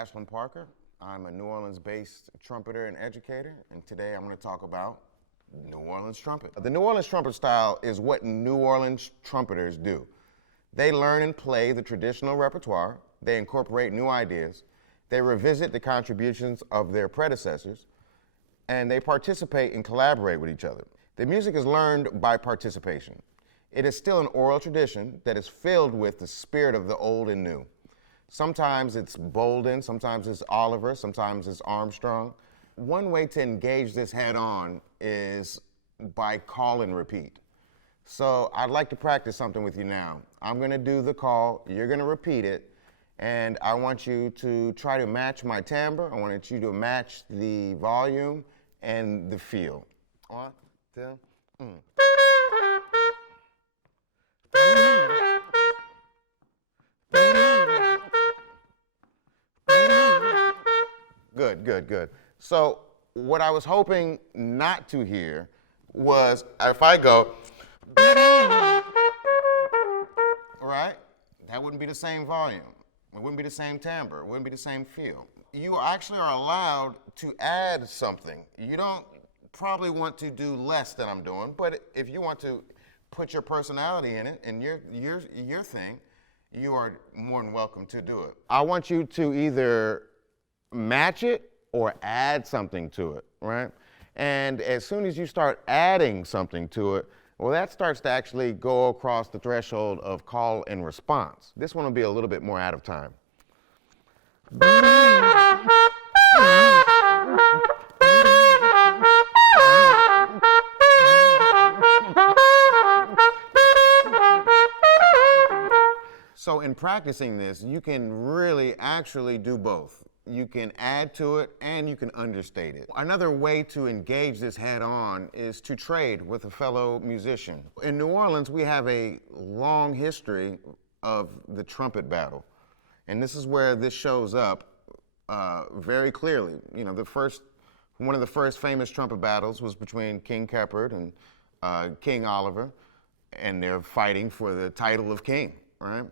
Ashlin Parker. I'm a New Orleans-based trumpeter and educator, and today I'm going to talk about New Orleans trumpet. The New Orleans trumpet style is what New Orleans trumpeters do. They learn and play the traditional repertoire, they incorporate new ideas, they revisit the contributions of their predecessors, and they participate and collaborate with each other. The music is learned by participation. It is still an oral tradition that is filled with the spirit of the old and new. Sometimes it's Bolden, sometimes it's Oliver, sometimes it's Armstrong. One way to engage this head on is by call and repeat. So I'd like to practice something with you now. I'm going to do the call, you're going to repeat it, and I want you to try to match my timbre. I want you to match the volume and the feel. 1, 2, Good, good, good. So what I was hoping not to hear was if I go, right? That wouldn't be the same volume. It wouldn't be the same timbre. It wouldn't be the same feel. You actually are allowed to add something. You don't probably want to do less than I'm doing, but if you want to put your personality in it and your thing, you are more than welcome to do it. I want you to either match it or add something to it, right? And as soon as you start adding something to it, well, that starts to actually go across the threshold of call and response. This one will be a little bit more out of time. So in practicing this, you can really actually do both. You can add to it and you can understate it. Another way to engage this head on is to trade with a fellow musician. In New Orleans, we have a long history of the trumpet battle. And this is where this shows up very clearly. You know, one of the first famous trumpet battles was between King Keppard and King Oliver, and they're fighting for the title of king, right?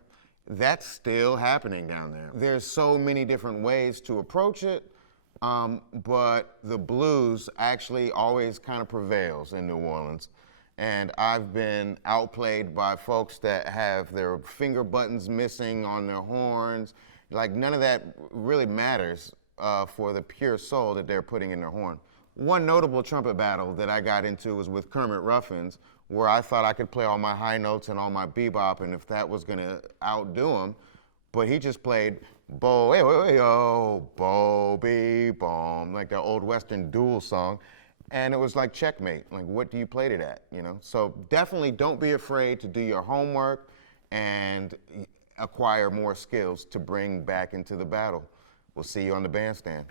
That's still happening down there. There's so many different ways to approach it, but the blues actually always kind of prevails in New Orleans. And I've been outplayed by folks that have their finger buttons missing on their horns. Like, none of that really matters for the pure soul that they're putting in their horn. One notable trumpet battle that I got into was with Kermit Ruffins, where I thought I could play all my high notes and all my bebop, and if that was gonna outdo him, but he just played bo, hey, oh, bo, be, bom, like that old Western duel song, and it was like checkmate. Like, what do you play to that, you know? So definitely don't be afraid to do your homework and acquire more skills to bring back into the battle. We'll see you on the bandstand.